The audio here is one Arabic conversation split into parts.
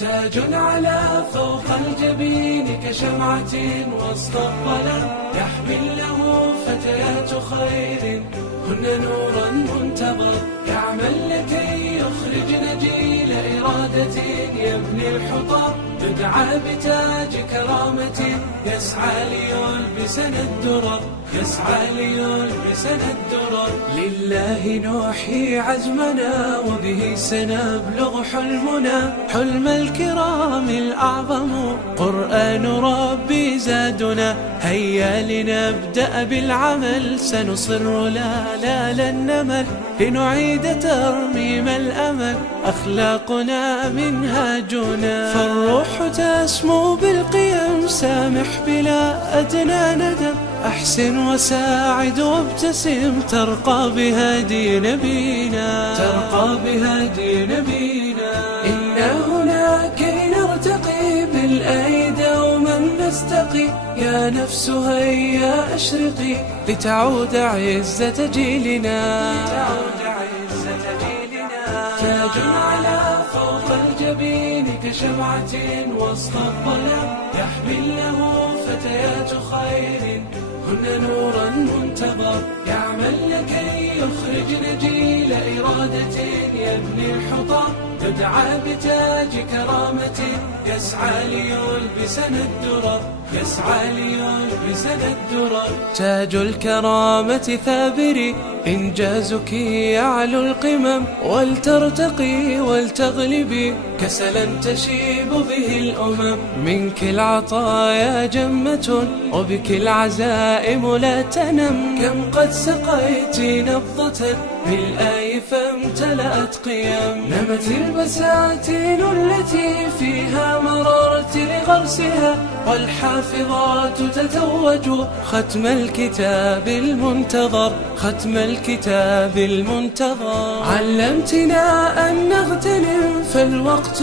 تاج على فوق الجبين كشمعة وسط الظلام، يحمل له فتيات خير هن نورا منتظر، يعمل لكي يخرج جيل إرادة يبني الحطام، يدعى بتاج كرامة يسعى ليلبسنا الدرر، يسعى ليلبسنا الدرر. لله نوحي عزمنا وبه سنبلغ حلمنا، حلم الكرام الأعظم قرآن ربي زادنا. هيا لنبدأ بالعمل سنصر لا لن نمل، لنعيد ترميم الأمل أخلاقنا منهاجنا. فالروح تسمو بالقيم سامح بلا أدنى ندم، أحسن وساعد وابتسم ترقى بهدي نبينا، ترقى بهدي نبينا. إنا هنا كي نرتقي بالآي دوما نستقي، يا نفس هيا أشرقي لتعود عزة جيلنا، لتعود عزة جيلنا. تاج على فوق الجبين كشمعة وسط الظلام، يحمل له فتيات خير هن نورا منتظر، يعمل لكي يخرج جيل إرادة يبني الحطام، يدعى بتاج كرامة يسعى ليلبسنا الدرر، يسعى ليلبسنا الدرر. تاج الكرامة ثابري إنجازك يعلو القمم، ولترتقي ولتغلبي كسلا تشيب به الأمم. منك العطايا جمة وبك العزائم لا تنم، كم قد سقيت نبضة بالآي فامتلأت قيم. نمت البساتين التي فيها مررت لغرسها، والحافظات تتوج ختم الكتاب المنتظر، ختم الكتاب المنتظر. علمتنا أن نغتنم فالوقت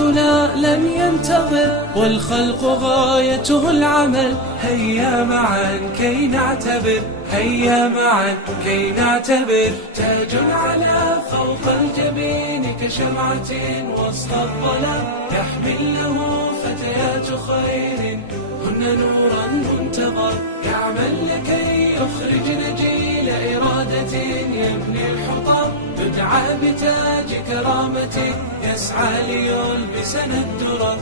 لن ينتظر، والخلق غايته العمل. هيا معا كي نعتبر، هيا معا كي نعتبر. تاج على فوق الجبين كشمعة وسط الظلام، يحمل له فتيات خير هن نورا منتظر، يعمل لكي يخرج جيل إرادة يبني الحطام، يدعى بتاج كرامة يسعى ليلبسنا الدرر.